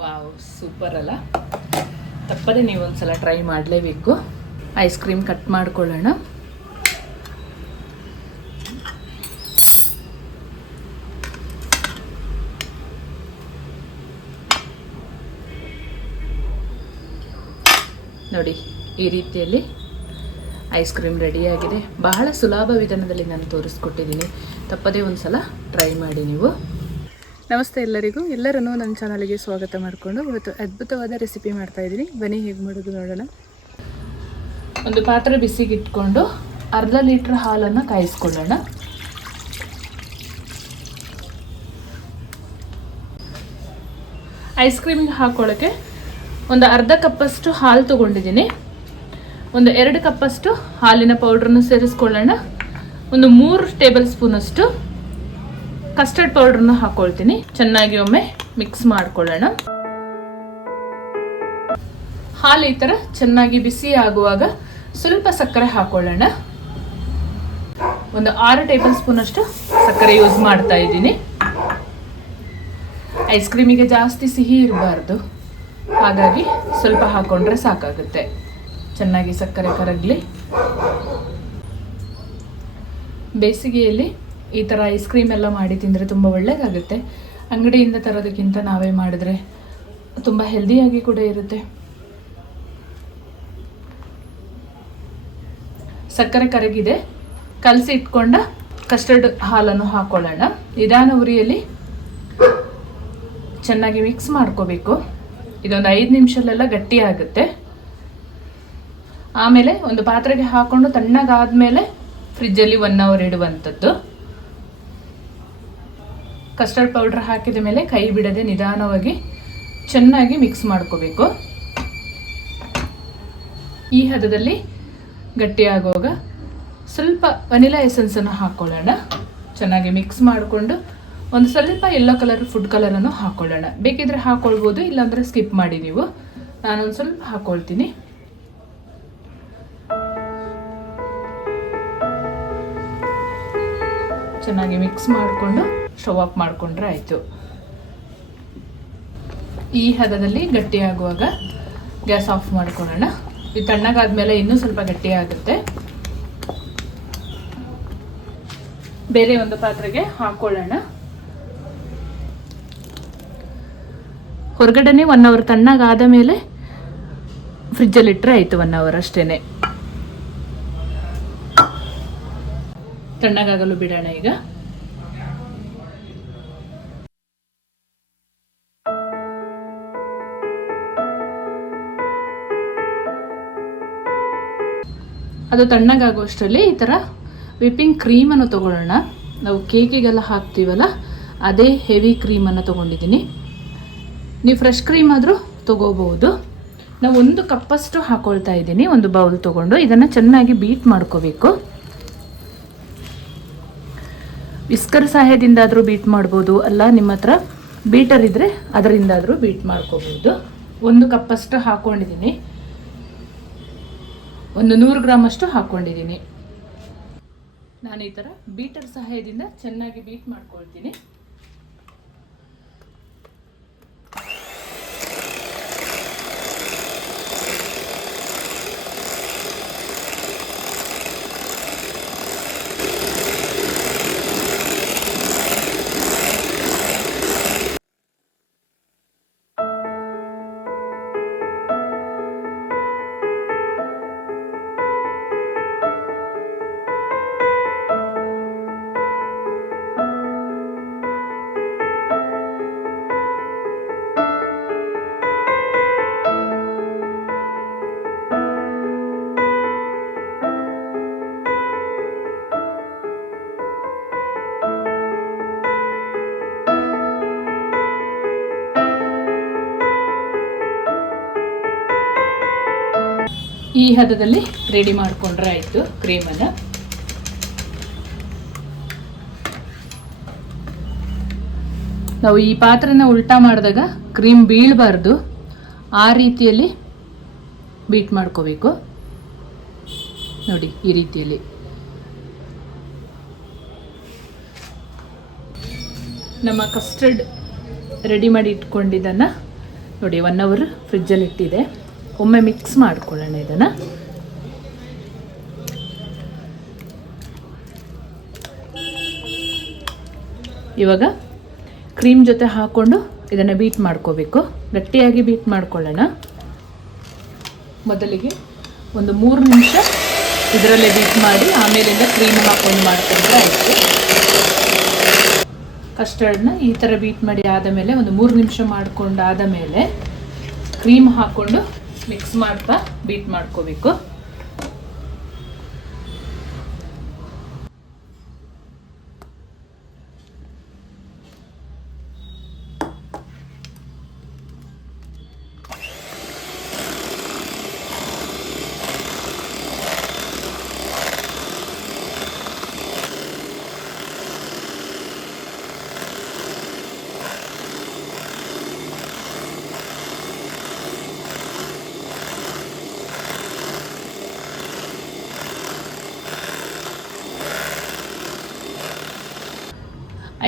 Wow, super ಅಲ್ಲ? ತಪ್ಪದೆ ನೀವು ಒಂದ್ಸಲ ಟ್ರೈ ಮಾಡಲೇಬೇಕು. ಐಸ್ ಕ್ರೀಮ್ ಕಟ್ ಮಾಡ್ಕೊಳ್ಳೋಣ. ನೋಡಿ, ಈ ರೀತಿಯಲ್ಲಿ ಐಸ್ ಕ್ರೀಮ್ ರೆಡಿಯಾಗಿದೆ. ಬಹಳ ಸುಲಭ ವಿಧಾನದಲ್ಲಿ ನಾನು ತೋರಿಸ್ಕೊಟ್ಟಿದ್ದೀನಿ. ತಪ್ಪದೇ ಒಂದು ಸಲ ಟ್ರೈ ಮಾಡಿ ನೀವು. ನಮಸ್ತೆ ಎಲ್ಲರಿಗೂ. ಎಲ್ಲರನ್ನೂ ನನ್ನ ಚಾನಲ್ಗೆ ಸ್ವಾಗತ ಮಾಡಿಕೊಂಡು ಇವತ್ತು ಅದ್ಭುತವಾದ ರೆಸಿಪಿ ಮಾಡ್ತಾಯಿದ್ದೀನಿ. ಬನ್ನಿ ಹೇಗೆ ಮಾಡೋದು ನೋಡೋಣ. ಒಂದು ಪಾತ್ರೆ ಬಿಸಿಗೆ ಇಟ್ಕೊಂಡು ಅರ್ಧ ಲೀಟ್ರ್ ಹಾಲನ್ನು ಕಾಯಿಸ್ಕೊಳ್ಳೋಣ. ಐಸ್ ಕ್ರೀಮಿಗೆ ಹಾಕೊಳ್ಳೋಕ್ಕೆ ಒಂದು ಅರ್ಧ ಕಪ್ಪಷ್ಟು ಹಾಲು ತೊಗೊಂಡಿದ್ದೀನಿ. ಒಂದು 2 ಕಪ್ಪಷ್ಟು ಹಾಲಿನ ಪೌಡ್ರನ್ನು ಸೇರಿಸ್ಕೊಳ್ಳೋಣ. ಒಂದು 3 ಟೇಬಲ್ ಸ್ಪೂನಷ್ಟು ಕಸ್ಟರ್ಡ್ ಪೌಡ್ರನ್ನು ಹಾಕೊಳ್ತೀನಿ. ಚೆನ್ನಾಗಿ ಒಮ್ಮೆ ಮಿಕ್ಸ್ ಮಾಡ್ಕೊಳ್ಳೋಣ. ಹಾಲು ಈ ಥರ ಚೆನ್ನಾಗಿ ಬಿಸಿ ಆಗುವಾಗ ಸ್ವಲ್ಪ ಸಕ್ಕರೆ ಹಾಕೊಳ್ಳೋಣ. ಒಂದು 6 ಟೇಬಲ್ ಸ್ಪೂನಷ್ಟು ಸಕ್ಕರೆ ಯೂಸ್ ಮಾಡ್ತಾ ಇದ್ದೀನಿ. ಐಸ್ ಕ್ರೀಮಿಗೆ ಜಾಸ್ತಿ ಸಿಹಿ ಇರಬಾರ್ದು, ಹಾಗಾಗಿ ಸ್ವಲ್ಪ ಹಾಕೊಂಡ್ರೆ ಸಾಕಾಗುತ್ತೆ. ಚೆನ್ನಾಗಿ ಸಕ್ಕರೆ ಕರಗಲಿ. ಬೇಸಿಗೆಯಲ್ಲಿ ಈ ಥರ ಐಸ್ ಕ್ರೀಮ್ ಎಲ್ಲ ಮಾಡಿ ತಿಂದರೆ ತುಂಬ ಒಳ್ಳೆಯದಾಗುತ್ತೆ. ಅಂಗಡಿಯಿಂದ ತರೋದಕ್ಕಿಂತ ನಾವೇ ಮಾಡಿದ್ರೆ ತುಂಬ ಹೆಲ್ದಿಯಾಗಿ ಕೂಡ ಇರುತ್ತೆ. ಸಕ್ಕರೆ ಕರಗಿದೆ. ಕಲಸಿ ಇಟ್ಕೊಂಡ ಕಸ್ಟರ್ಡ್ ಹಾಲನ್ನು ಹಾಕೊಳ್ಳೋಣ. ನಿಧಾನ ಉರಿಯಲ್ಲಿ ಚೆನ್ನಾಗಿ ಮಿಕ್ಸ್ ಮಾಡ್ಕೋಬೇಕು. ಇದೊಂದು 5 ನಿಮಿಷದಲ್ಲೆಲ್ಲ ಗಟ್ಟಿ ಆಗುತ್ತೆ. ಆಮೇಲೆ ಒಂದು ಪಾತ್ರೆಗೆ ಹಾಕೊಂಡು ತಣ್ಣಗಾದ್ಮೇಲೆ ಫ್ರಿಜ್ಜಲ್ಲಿ 1 ಅವರ್ ಇಡುವಂಥದ್ದು. ಕಸ್ಟರ್ಡ್ ಪೌಡ್ರ್ ಹಾಕಿದ ಮೇಲೆ ಕೈ ಬಿಡದೆ ನಿಧಾನವಾಗಿ ಚೆನ್ನಾಗಿ ಮಿಕ್ಸ್ ಮಾಡ್ಕೋಬೇಕು. ಈ ಹದದಲ್ಲಿ ಗಟ್ಟಿಯಾಗುವಾಗ ಸ್ವಲ್ಪ ವನಿಲಾ ಎಸೆನ್ಸನ್ನು ಹಾಕೊಳ್ಳೋಣ. ಚೆನ್ನಾಗಿ ಮಿಕ್ಸ್ ಮಾಡಿಕೊಂಡು ಒಂದು ಸ್ವಲ್ಪ ಯೆಲ್ಲೋ ಕಲರ್ ಫುಡ್ ಕಲರನ್ನು ಹಾಕೊಳ್ಳೋಣ. ಬೇಕಿದ್ರೆ ಹಾಕೊಳ್ಬೋದು, ಇಲ್ಲಾಂದರೆ ಸ್ಕಿಪ್ ಮಾಡಿ ನೀವು. ನಾನೊಂದು ಸ್ವಲ್ಪ ಹಾಕೊಳ್ತೀನಿ. ಚೆನ್ನಾಗಿ ಮಿಕ್ಸ್ ಮಾಡಿಕೊಂಡು ಸ್ಟವ್ ಆಫ್ ಮಾಡಿಕೊಂಡ್ರೆ ಆಯಿತು. ಈ ಹದದಲ್ಲಿ ಗಟ್ಟಿಯಾಗುವಾಗ ಗ್ಯಾಸ್ ಆಫ್ ಮಾಡ್ಕೊಳ್ಳೋಣ. ಇದು ತಣ್ಣಗಾದ್ಮೇಲೆ ಇನ್ನೂ ಸ್ವಲ್ಪ ಗಟ್ಟಿಯಾಗುತ್ತೆ. ಬೇರೆ ಒಂದು ಪಾತ್ರೆಗೆ ಹಾಕೊಳ್ಳೋಣ. ಹೊರಗಡೆನೆ 1 ಅವರ್ ತಣ್ಣಗಾದ ಮೇಲೆ ಫ್ರಿಜ್ಜಲ್ಲಿ ಇಟ್ಟರೆ ಆಯಿತು. 1 ಅವರ್ ಅಷ್ಟೇ. ತಣ್ಣಗಾಗಲು ಬಿಡೋಣ. ಈಗ ಅದು ತಣ್ಣಗಾಗುವಷ್ಟರಲ್ಲಿ ಈ ಥರ ವಿಪ್ಪಿಂಗ್ ಕ್ರೀಮನ್ನು ತೊಗೊಳ್ಳೋಣ. ನಾವು ಕೇಕಿಗೆಲ್ಲ ಹಾಕ್ತೀವಲ್ಲ, ಅದೇ ಹೆವಿ ಕ್ರೀಮನ್ನು ತೊಗೊಂಡಿದ್ದೀನಿ. ನೀವು ಫ್ರೆಶ್ ಕ್ರೀಮ್ ಆದರೂ ತೊಗೋಬಹುದು. ನಾವು 1 ಕಪ್ಪಷ್ಟು ಹಾಕೊಳ್ತಾ ಇದ್ದೀನಿ. ಒಂದು ಬೌಲ್ ತೊಗೊಂಡು ಇದನ್ನು ಚೆನ್ನಾಗಿ ಬೀಟ್ ಮಾಡ್ಕೋಬೇಕು. ವಿಸ್ಕರ್ ಸಹಾಯದಿಂದಾದರೂ ಬೀಟ್ ಮಾಡ್ಬೋದು, ಅಲ್ಲ ನಿಮ್ಮ ಹತ್ರ ಬೀಟರ್ ಇದ್ದರೆ ಅದರಿಂದಾದರೂ ಬೀಟ್ ಮಾಡ್ಕೋಬೋದು. 1 ಕಪ್ಪಷ್ಟು ಹಾಕ್ಕೊಂಡಿದ್ದೀನಿ. ಒಂದು 100 ಗ್ರಾಮ್ ಅಷ್ಟು ಹಾಕ್ಕೊಂಡಿದ್ದೀನಿ. ನಾನು ಈ ಥರ ಬೀಟರ್ ಸಹಾಯದಿಂದ ಚೆನ್ನಾಗಿ ಬೀಟ್ ಮಾಡ್ಕೊಳ್ತೀನಿ. ಈ ಹದದಲ್ಲಿ ರೆಡಿ ಮಾಡಿಕೊಂಡ್ರೆ ಆಯಿತು ಕ್ರೀಮನ್ನು. ನಾವು ಈ ಪಾತ್ರೆನ ಉಲ್ಟಾ ಮಾಡಿದಾಗ ಕ್ರೀಮ್ ಬೀಳಬಾರ್ದು, ಆ ರೀತಿಯಲ್ಲಿ ಬೀಟ್ ಮಾಡ್ಕೋಬೇಕು. ನೋಡಿ, ಈ ರೀತಿಯಲ್ಲಿ. ನಮ್ಮ ಕಸ್ಟರ್ಡ್ ರೆಡಿ ಮಾಡಿ ಇಟ್ಕೊಂಡಿದ್ದನ್ನು ನೋಡಿ 1 ಅವರ್ ಫ್ರಿಜ್ಜಲ್ಲಿ ಇಟ್ಟಿದೆ. ಒಮ್ಮೆ ಮಿಕ್ಸ್ ಮಾಡ್ಕೊಳ್ಳೋಣ ಇದನ್ನು. ಇವಾಗ ಕ್ರೀಮ್ ಜೊತೆ ಹಾಕ್ಕೊಂಡು ಇದನ್ನು ಬೀಟ್ ಮಾಡ್ಕೋಬೇಕು. ಗಟ್ಟಿಯಾಗಿ ಬೀಟ್ ಮಾಡ್ಕೊಳ್ಳೋಣ. ಮೊದಲಿಗೆ ಒಂದು 3 ನಿಮಿಷ ಇದರಲ್ಲೇ ಬೀಟ್ ಮಾಡಿ ಆಮೇಲಿಂದ ಕ್ರೀಮ್ ಹಾಕ್ಕೊಂಡು ಮಾಡ್ಕೊಂಡ್ರೆ ಆಯಿತು. ಕಸ್ಟರ್ಡ್ನ ಈ ಥರ ಬೀಟ್ ಮಾಡಿ ಆದ ಮೇಲೆ ಒಂದು 3 ನಿಮಿಷ ಮಾಡ್ಕೊಂಡಾದ ಮೇಲೆ ಕ್ರೀಮ್ ಹಾಕ್ಕೊಂಡು ಮಿಕ್ಸ್ ಮಾಡ್ತಾ ಬೀಟ್ ಮಾಡ್ಕೋಬೇಕು.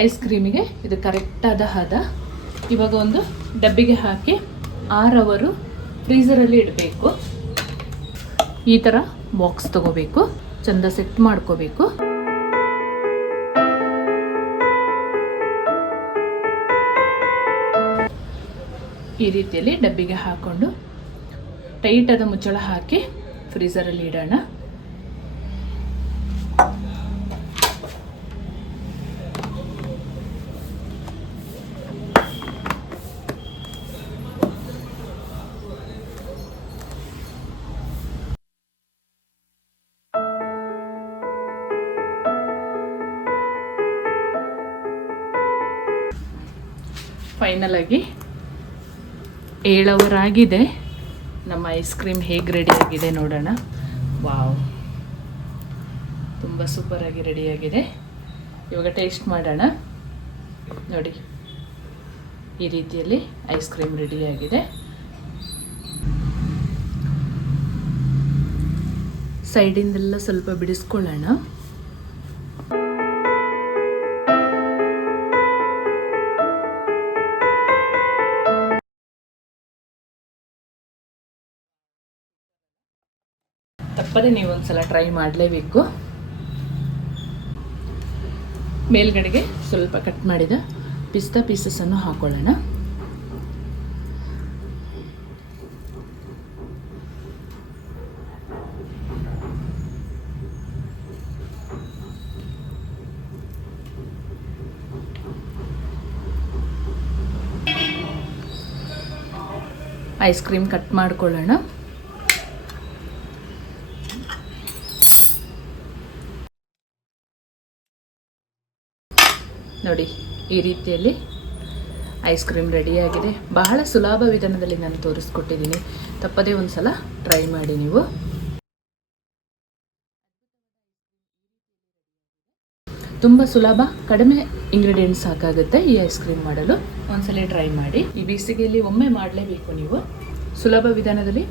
ಐಸ್ ಕ್ರೀಮಿಗೆ ಇದು ಕರೆಕ್ಟಾದ ಹದ. ಇವಾಗ ಒಂದು ಡಬ್ಬಿಗೆ ಹಾಕಿ 6 ಅವರು ಫ್ರೀಝರಲ್ಲಿ ಇಡಬೇಕು. ಈ ಥರ ಬಾಕ್ಸ್ ತಗೋಬೇಕು, ಚಂದ ಸೆಟ್ ಮಾಡ್ಕೋಬೇಕು. ಈ ರೀತಿಯಲ್ಲಿ ಡಬ್ಬಿಗೆ ಹಾಕ್ಕೊಂಡು ಟೈಟಾದ ಮುಚ್ಚಳ ಹಾಕಿ ಫ್ರೀಝರಲ್ಲಿ ಇಡೋಣ. ಫೈನಲ್ ಆಗಿ 7 ಅವರ್ ಆಗಿದೆ. ನಮ್ಮ ಐಸ್ ಕ್ರೀಮ್ ಹೇಗೆ ರೆಡಿಯಾಗಿದೆ ನೋಡೋಣ. ವಾವ್, ತುಂಬ ಸೂಪರಾಗಿ ರೆಡಿಯಾಗಿದೆ. ಇವಾಗ ಟೇಸ್ಟ್ ಮಾಡೋಣ. ನೋಡಿ, ಈ ರೀತಿಯಲ್ಲಿ ಐಸ್ ಕ್ರೀಮ್ ರೆಡಿಯಾಗಿದೆ. ಸೈಡಿಂದೆಲ್ಲ ಸ್ವಲ್ಪ ಬಿಡಿಸ್ಕೊಳ್ಳೋಣ. ತಪ್ಪದೆ ನೀವು ಒಂದ್ಸಲ ಟ್ರೈ ಮಾಡಲೇಬೇಕು. ಮೇಲ್ಗಡೆಗೆ ಸ್ವಲ್ಪ ಕಟ್ ಮಾಡಿದ ಪಿಸ್ತಾ ಪೀಸಸನ್ನು ಹಾಕೊಳ್ಳೋಣ. ಐಸ್ ಕ್ರೀಮ್ ಕಟ್ ಮಾಡ್ಕೊಳ್ಳೋಣ. ನೋಡಿ, ಈ ರೀತಿಯಲ್ಲಿ ಐಸ್ ಕ್ರೀಮ್ ರೆಡಿಯಾಗಿದೆ. ಬಹಳ ಸುಲಭ ವಿಧಾನದಲ್ಲಿ ನಾನು ತೋರಿಸ್ಕೊಟ್ಟಿದ್ದೀನಿ. ತಪ್ಪದೇ ಒಂದು ಸಲ ಟ್ರೈ ಮಾಡಿ ನೀವು. ತುಂಬ ಸುಲಭ, ಕಡಿಮೆ ಇಂಗ್ರೀಡಿಯೆಂಟ್ಸ್ ಸಾಕಾಗುತ್ತೆ ಈ ಐಸ್ ಕ್ರೀಮ್ ಮಾಡಲು. ಒಂದ್ಸಲ ಟ್ರೈ ಮಾಡಿ. ಈ ಬೇಸಿಗೆಯಲ್ಲಿ ಒಮ್ಮೆ ಮಾಡಲೇಬೇಕು ನೀವು. ಸುಲಭ ವಿಧಾನದಲ್ಲಿ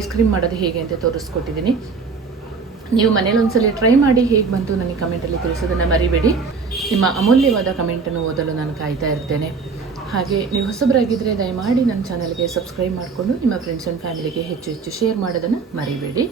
ಐಸ್ ಕ್ರೀಮ್ ಮಾಡೋದು ಹೇಗೆ ಅಂತ ತೋರಿಸ್ಕೊಟ್ಟಿದ್ದೀನಿ. ನೀವು ಮನೇಲಿ ಒಂದ್ಸಲ ಟ್ರೈ ಮಾಡಿ ಹೇಗೆ ಬಂತು ನನಗೆ ಕಮೆಂಟಲ್ಲಿ ತಿಳಿಸೋದನ್ನು ಮರಿಬೇಡಿ. ನಿಮ್ಮ ಅಮೂಲ್ಯವಾದ ಕಮೆಂಟನ್ನು ಓದಲು ನಾನು ಕಾಯ್ತಾ ಇರ್ತೇನೆ. ಹಾಗೆ ನೀವು ಹೊಸಬರಾಗಿದ್ದರೆ ದಯಮಾಡಿ ನನ್ನ ಚಾನಲ್ಗೆ ಸಬ್ಸ್ಕ್ರೈಬ್ ಮಾಡಿಕೊಂಡು ನಿಮ್ಮ ಫ್ರೆಂಡ್ಸ್ ಆ್ಯಂಡ್ ಫ್ಯಾಮಿಲಿಗೆ ಹೆಚ್ಚು ಶೇರ್ ಮಾಡೋದನ್ನು ಮರಿಬೇಡಿ.